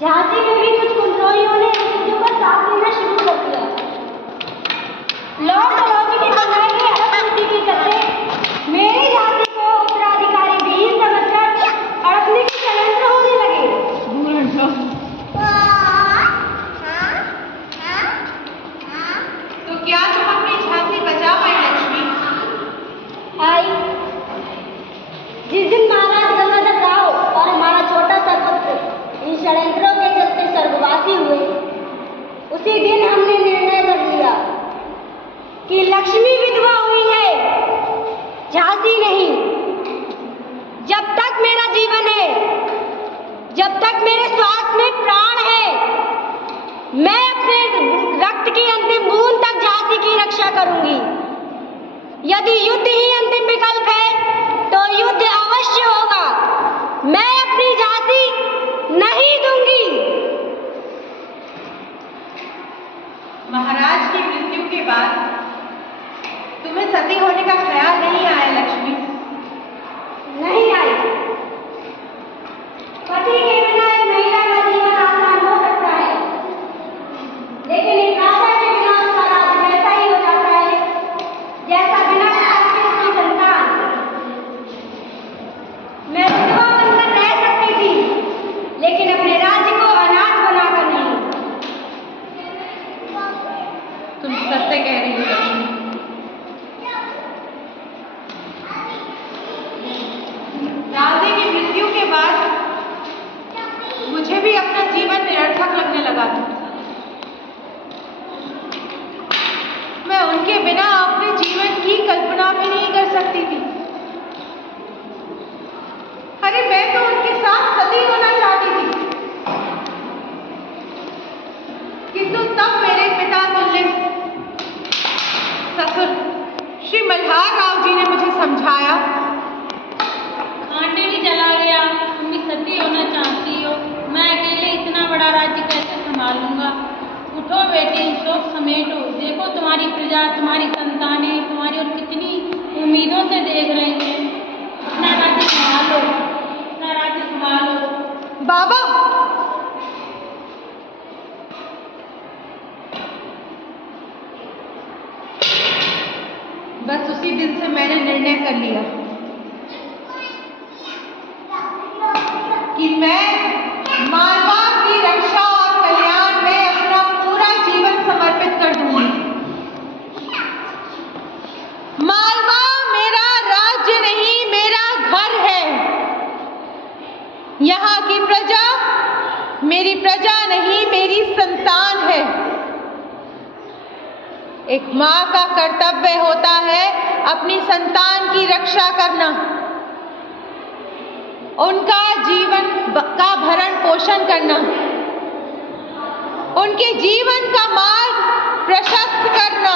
झांसी में भी कुछ कुंद्रोहियों ने हिंदुओं का साथ देना शुरू कर दिया। लॉर्ड डलहौजी के बनाए गए अलग नीति के चलते मेरे झांसी को उत्तराधिकारी विहीन समझकर अड़पने के षड्यंत्र होने लगे। तो क्या तुम अपनी झांसी बचा पाई लक्ष्मी? आई। जिस दिन महाराज गंगाधर राव और हमारा छोटा सा पुत्र इन षड्यंत्रों के चलते स्वर्गवासी हुए, उसी दिन हमने निर्णय कर लिया कि लक्ष्मी विधवा हुई है, झांसी नहीं। जब तक मेरा जीवन है, जब तक मेरे श्वास में प्राण है, मैं अपने रक्त की अंतिम बूंद तक झांसी की रक्षा करूंगी। यदि युद्ध ही अंतिम विकल्प है तो युद्ध अवश्य होगा। मैं अपनी झांसी नहीं दूंगी। महाराज की मृत्यु के बाद तुम्हें सती होने का ख्याल नहीं आया लक्ष्मी? नहीं आई। पति के बिना एक महिला का जीवन आसान हो सकता है, लेकिन एक राजा के बिना उसका राज वैसा ही हो जाता है जैसा बिना उसकी संतान। मैं विधवा बनकर रह सकती थी, लेकिन अपने राज्य को अनाथ बनाकर नहीं। तुम सत्य कह रही हो लक्ष्मी। राधे की मृत्यु के बाद मुझे भी अपना जीवन निरर्थक लगने लगा था। मैं उनके बिना अपने जीवन की कल्पना भी नहीं कर सकती थी। अरे मैं तो उनके साथ सती होना चाहती थी, किंतु तब मेरे पिता तुल्य ससुर श्री मल्हार राव जी ने मुझे समझाया। कांटे भी चला गया, तुम भी सती होना चाहती हो, मैं अकेले इतना बड़ा राज्य कैसे संभालूंगा। उठो बेटी, शोक समेटो। देखो तुम्हारी प्रजा, तुम्हारी संतानें तुम्हारी और कितनी उम्मीदों से देख रही हैं। अपना राज्य संभालो, अपना राज्य संभालो। बाबा, बस उसी दिन से मैंने निर्णय कर लिया कि मैं मालवा की रक्षा और कल्याण में अपना पूरा जीवन समर्पित कर दूंगी। मालवा मेरा राज्य नहीं, मेरा घर है। यहाँ की प्रजा मेरी प्रजा नहीं, मेरी संतान है। एक माँ का कर्तव्य होता है अपनी संतान की रक्षा करना, उनका जीवन का भरण पोषण करना, उनके जीवन का मार्ग प्रशस्त करना।